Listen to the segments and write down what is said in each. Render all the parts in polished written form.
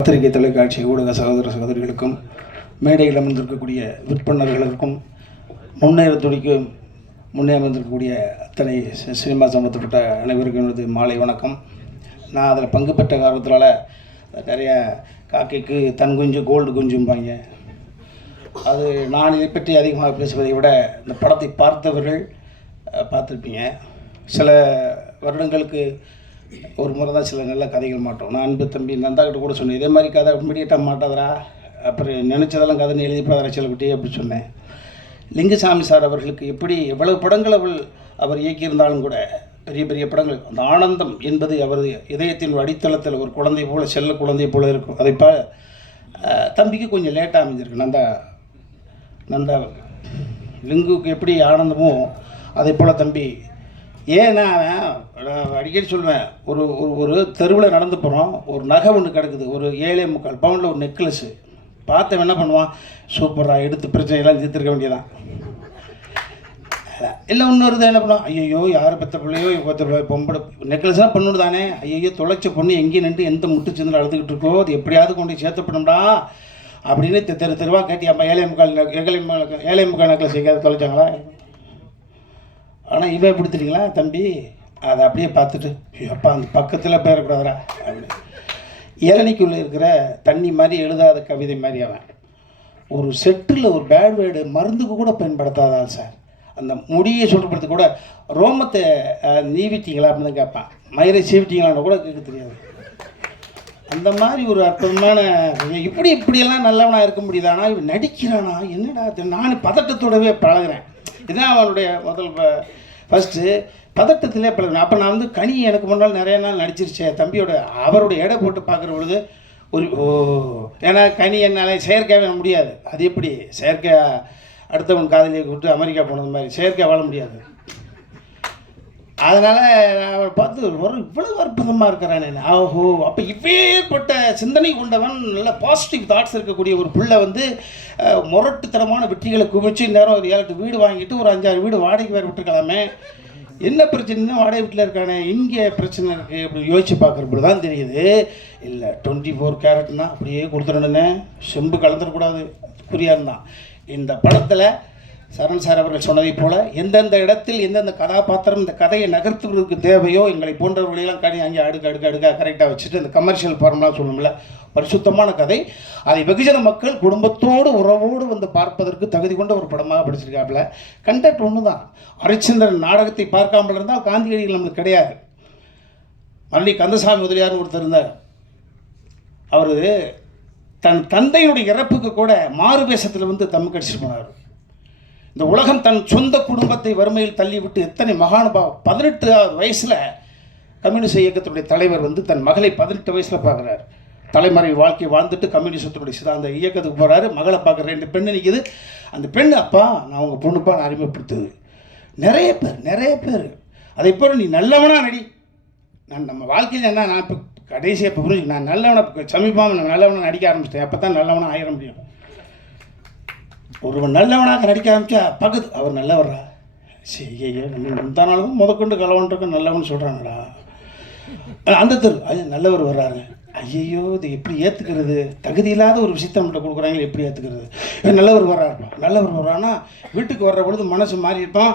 பத்திரிகை தொலைக்காட்சி ஊடக சகோதர சகோதரிகளுக்கும் மேடையில் அமர்ந்திருக்கக்கூடிய விற்பனர்களுக்கும் முன்னே அமர்ந்திருக்கக்கூடிய அத்தனை சினிமா சம்பந்தப்பட்ட அனைவருக்கும் எனது மாலை வணக்கம். நான் அதில் பங்கு பெற்ற காரணத்தினால நிறைய காக்கைக்கு தன் குஞ்சு கோல்டு குஞ்சும்பாங்க. அது நான் இதை பற்றி அதிகமாக பேசுவதை விட இந்த படத்தை பார்த்தவர்கள் பார்த்துருப்பீங்க. சில வருடங்களுக்கு ஒரு முறை தான் சில நல்ல கதைகள் மாட்டோம். நான் அன்பு தம்பி நந்தாக்கிட்ட கூட சொன்னேன், இதே மாதிரி கதை இமீடியட்டாக மாட்டாதரா, அப்புறம் நினச்சதெல்லாம் கதைன்னு எழுதி போதாரா செல்குட்டி அப்படி சொன்னேன். லிங்குசாமி சார் அவர்களுக்கு எப்படி எவ்வளவு படங்கள் அவர் இயக்கியிருந்தாலும் கூட பெரிய பெரிய படங்கள், அந்த ஆனந்தம் என்பது அவரது இதயத்தின் அடித்தளத்தில் ஒரு குழந்தை போல் செல்ல குழந்தை போல் இருக்கும். அதை தம்பிக்கு கொஞ்சம் லேட்டாக அமைஞ்சிருக்கு. நந்தா லிங்குக்கு எப்படி ஆனந்தமோ அதே போல் தம்பி. ஏன்னா அடிக்கடி சொல்லுவேன், ஒரு தெருவில் நடந்து போகிறோம், ஒரு நகை ஒன்று கிடக்குது, ஒரு 7.25 பவுண்டில் ஒரு நெக்லஸ்ஸு. பார்த்தவன் என்ன பண்ணுவான், சூப்பராக எடுத்து பிரச்சனையெல்லாம் தீர்த்துருக்க வேண்டியதான். இல்லை இன்னொரு என்ன பண்ணுவான், ஐயோ யார் பெற்ற பிள்ளையோ பொம்பளை நெக்லஸ்லாம் பொண்ணு தானே, ஐயோ தொலைச்ச பொண்ணு எங்கேயும் நின்று எந்த முட்டு சேர்ந்து அழுதுகிட்டு இருக்கோ, அது எப்படியாவது கொண்டு சேர்த்துப்படணும்டா அப்படின்னு தெருவாக கேட்டி. அப்போ 7.25 நெக்லஸ் எங்கேயாவது தொலைச்சாங்களா? ஆனால் இவன் எப்படி தெரியுங்களா தம்பி, அதை அப்படியே பார்த்துட்டு அப்பா அந்த பக்கத்தில் போயிடக்கூடாதா அப்படின்னு. இளநிக்குள்ளே இருக்கிற தண்ணி மாதிரி எழுதாத கவிதை மாதிரி அவன். ஒரு செட்டில் ஒரு பேட் வேர்டு மருந்துக்கு கூட பயன்படுத்தாதான் சார். அந்த முடியை சொல்கிறதுக்கு கூட ரோமத்தை நீவிட்டீங்களா அப்படின்னு கேட்பான், மயிரை சீவிட்டீங்களான்னு கூட கேட்க தெரியாது. அந்த மாதிரி ஒரு அற்புதமான இப்படியெல்லாம் நல்லவனாக இருக்க முடியுதானா, இவன் நடிக்கிறானா என்னடா. நான் பதட்டத்தோடவே பழகிறேன். இதுதான் அவனுடைய ஃபஸ்ட்டு பதட்டத்திலே பழகினேன். அப்போ நான் கனி எனக்கு முன்னால் நிறைய நாள் நடிச்சிருச்சேன் தம்பியோட. அவருடைய எடை போட்டு பார்க்குற பொழுது ஏன்னா கனி என்னால் செயற்கையாக முடியாது. அது எப்படி செயற்கை அடுத்தவன் காதலியை கூப்பிட்டு அமெரிக்கா போனது மாதிரி செயற்கை வாழ முடியாது. அதனால் அவரை பார்த்து இவ்வளவு அற்புதமாக இருக்கிறானே. ஓஹோ, அப்போ இப்பேற்பட்ட சிந்தனை கொண்டவன், நல்ல பாசிட்டிவ் தாட்ஸ் இருக்கக்கூடிய ஒரு பிள்ளை முரட்டுத்தனமான வெற்றிகளை குவிச்சு நேரம் ஒரு 7-8 வீடு வாங்கிட்டு ஒரு 5-6 வீடு வாடகைக்கு வேறு விட்டுருக்கலாமே. என்ன பிரச்சனைன்னா வாடகை வீட்டில் இருக்கானே, இங்கே பிரச்சனை இருக்குது அப்படி யோசிச்சு பார்க்குறப்படி தான் தெரியுது. இல்லை 24 கேரட்னா அப்படியே கொடுத்துடணுன்னே, செம்பு கலந்துடக்கூடாது, குறியாக இருந்தான். இந்த படத்தில் சரண் சார் அவர்கள் சொன்னதை போல் எந்தெந்த இடத்தில் எந்தெந்த கதாபாத்திரம் இந்த கதையை நகர்த்துவதற்கு தேவையோ எங்களை போன்றவர்களெல்லாம் அங்கே அடுக்க கரெக்டாக வச்சுட்டு இந்த கமர்ஷியல் ஃபார்ம்லாம் சொல்லணும்ல, பரிசுத்தமான கதை. அதை வெகுஜன மக்கள் குடும்பத்தோடு உறவோடு பார்ப்பதற்கு தகுதி கொண்ட ஒரு படமாக படிச்சிருக்காப்புல. கண்டென்ட் ஒன்று தான். ஹரிச்சந்திரன் நாடகத்தை பார்க்காமல் இருந்தால் காந்தியடிகள் நம்மளுக்கு கிடையாது. மறுபடியும் கந்தசாமி முதலியார்னு ஒருத்தர் இருந்தார். அவர் தன் தந்தையுடைய இறப்புக்கு கூட மாறு வேஷத்தில் தமிழ் கடிச்சிட்டு போனார். இந்த உலகம் தன் சொந்த குடும்பத்தை வறுமையில் தள்ளிவிட்டு எத்தனை மகானுபாவம். 18 வயசில் கம்யூனிஸ்ட் இயக்கத்தினுடைய தலைவர் தன் மகளை 18 வயசில் பார்க்குறாரு. தலைமறை வாழ்க்கை வாழ்ந்துட்டு கம்யூனிஸ்டத்தினுடைய அந்த இயக்கத்துக்கு போகிறாரு. மகளை பார்க்குற 2 பெண்ணு நிற்கிது. அந்த பெண், அப்பா நான் உங்கள் பொண்ணுப்பா நான் அறிமுகப்படுத்துது. நிறைய பேர் அதை இப்போ நீ நல்லவனாக நடி. நம்ம வாழ்க்கையில் என்ன, நான் இப்போ கடைசியாக இப்போ புரிஞ்சு நான் நல்லவனை சமீபமாக நான் நல்லவனை நடிக்க ஆரம்பிச்சிட்டேன். அப்போ தான் நல்லவனாக ஆயிட முடியும். ஒருவன் நல்லவனாக நடிக்க ஆரம்பிச்சா பக்கத்து அவர் நல்லவர்றா, சரி முந்தானாலும் முதற்கொண்டு கலவன்றிருக்க நல்லவன் சொல்கிறாங்கடா. அந்த தெரு நல்லவர் வர்றாரு, ஐயோ இது எப்படி ஏற்றுக்கிறது, தகுதி இல்லாத ஒரு விஷயத்தை நம்மகிட்ட கொடுக்குறாங்க, எப்படி ஏற்றுக்கிறது. நல்லவர் வர்றான்னா வீட்டுக்கு வர்ற பொழுது மனசு மாறி இருப்பான்.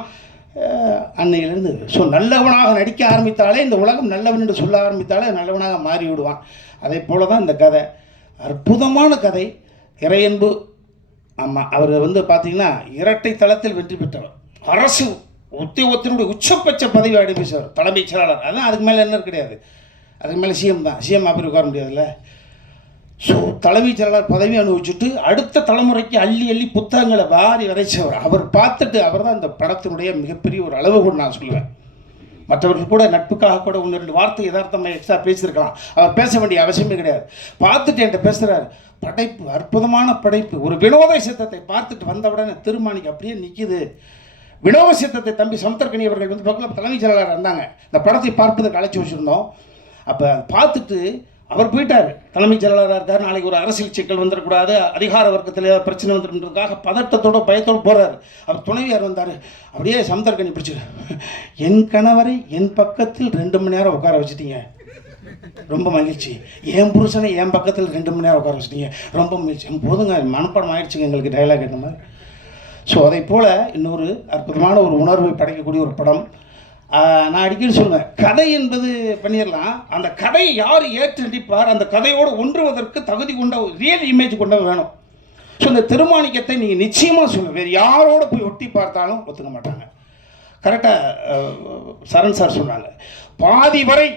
அன்னையிலேருந்து நல்லவனாக நடிக்க ஆரம்பித்தாலே, இந்த உலகம் நல்லவன் என்று சொல்ல ஆரம்பித்தாலே நல்லவனாக மாறி விடுவான். அதே போல தான் இந்த கதை, அற்புதமான கதை. இறையன்பு. ஆமாம், அவர் பார்த்தீங்கன்னா இரட்டை தளத்தில் வெற்றி பெற்றவர். அரசு உத்தியோகத்தினுடைய உச்சபட்ச பதவி அடிப்பேசவர், தலைமைச் செயலாளர். அதான் அதுக்கு மேலே என்ன கிடையாது. அதுக்கு மேலே சிஎம் தான். சிஎம் அப்படி உட்கார முடியாதுல்ல. ஸோ தலைமைச் செயலாளர் பதவி அனுபவிச்சுட்டு அடுத்த தலைமுறைக்கு அள்ளி புத்தகங்களை வாரி வரைச்சவர். அவர் பார்த்துட்டு அவர் தான் இந்த படத்தினுடைய மிகப்பெரிய ஒரு அளவுகோல் நான் சொல்லுவேன். மற்றவர்கள் கூட நட்புக்காக கூட 1-2 வார்த்தை யதார்த்தமாக எக்ஸ்ட்ரா பேசியிருக்கலாம். அவர் பேச வேண்டிய அவசியமே கிடையாது. பார்த்துட்டு என்கிட்ட பேசுகிறார். படைப்பு, அற்புதமான படைப்பு. ஒரு வினோத சித்தத்தை பார்த்துட்டு வந்தவுடனே திருமாணிக்கு அப்படியே நிற்கிது. வினோத சித்தத்தை தம்பி சமுத்திரக்கனி அவர்கள் பக்கத்தில் தலைமைச் செயலாளர் இருந்தாங்க. இந்த படத்தை பார்ப்பதற்கு அழைச்சி வச்சுருந்தோம். அப்போ பார்த்துட்டு அவர் போயிட்டார். தலைமைச் செயலாளராக இருக்கார். நாளைக்கு ஒரு அரசியல் சிக்கல் வந்துடக்கூடாது, அதிகார வர்க்கத்தில் ஏதாவது பிரச்சனை வந்துருன்றதுக்காக பதட்டத்தோட பயத்தோடு போகிறார். அவர் துணைவியார் வந்தார். அப்படியே சமுத்திரக்கனி பிடிச்சிரு, என் கணவரை என் பக்கத்தில் 2 மணி நேரம் உட்கார வச்சுட்டீங்க, ரொம்ப மகிழ்ச்சி. என் புருஷனை என் பக்கத்தில் 2 மணி நேரம் உட்கார வச்சிட்டீங்க, ரொம்ப மகிழ்ச்சி. போதுங்க, மனப்பாடம் ஆயிடுச்சுங்க எங்களுக்கு டைலாக் இந்த மாதிரி. ஸோ அதை போல் இன்னொரு அற்புதமான ஒரு உணர்வை படைக்கக்கூடிய ஒரு படம். நான் அடிக்கடி சொல்லுவேன், கதை என்பது பண்ணிடலாம், அந்த கதையை யார் ஏற்று நடிப்பார், அந்த கதையோடு ஒன்றுவதற்கு தகுதி கொண்ட ரியல் இமேஜ் கொண்ட வேணும். ஸோ இந்த திருமாணிக்கத்தை நீங்கள் நிச்சயமாக சொல்லுங்கள், வேறு யாரோட போய் ஒட்டி பார்த்தாலும் ஒத்துக்க மாட்டாங்க. கரெக்டாக சரண் சார் சொன்னாங்க, பாதி வரை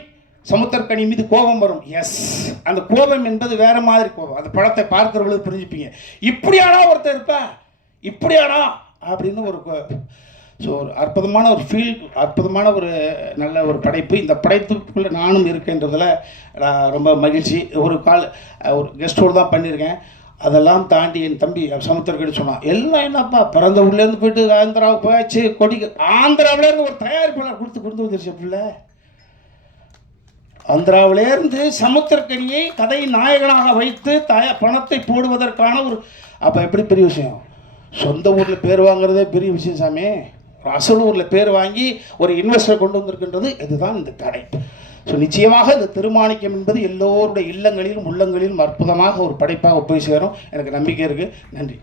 சமுத்திரக்கனி மீது கோபம் வரும். எஸ், அந்த கோபம் என்பது வேறு மாதிரி கோபம். அந்த படத்தை பார்க்குறவங்களுக்கு புரிஞ்சுப்பீங்க. இப்படியாடா ஒருத்தர் இருப்பா, இப்படியாடா அப்படின்னு ஒரு ஸோ ஒரு அற்புதமான ஒரு ஃபீல், அற்புதமான ஒரு நல்ல ஒரு படைப்பு. இந்த படைப்புக்குள்ளே நானும் இருக்கேன்றதில் நான் ரொம்ப மகிழ்ச்சி. ஒரு கெஸ்ட்டோடு தான் பண்ணியிருக்கேன். அதெல்லாம் தாண்டி என் தம்பி சமுத்திரக்கனி சொன்னான், எல்லாம் என்னப்பா பிறந்த ஊர்லேருந்து போயிட்டு ஆந்திராவுக்கு போயாச்சு, கொடிக்கு ஆந்திராவிலேருந்து ஒரு தயாரிப்பாளர் கொடுத்து வந்துருச்சு பிள்ளை. ஆந்திராவிலேருந்து சமுத்திரக்கனியை கதை நாயகனாக வைத்து பணத்தை போடுவதற்கான ஒரு, அப்போ எப்படி பெரிய விஷயம். சொந்த ஊரில் பேர் வாங்குறதே பெரிய விஷயம் சாமி. அசல் ஊரில் பேர் வாங்கி ஒரு இன்வெஸ்டர் கொண்டு வந்திருக்கின்றது இதுதான் இந்த கடை. ஸோ நிச்சயமாக இந்த திருமாணிக்கம் என்பது எல்லோருடைய இல்லங்களிலும் உள்ளங்களிலும் அற்புதமாக ஒரு படைப்பாக போய் சேரும். எனக்கு நம்பிக்கை இருக்குது. நன்றி.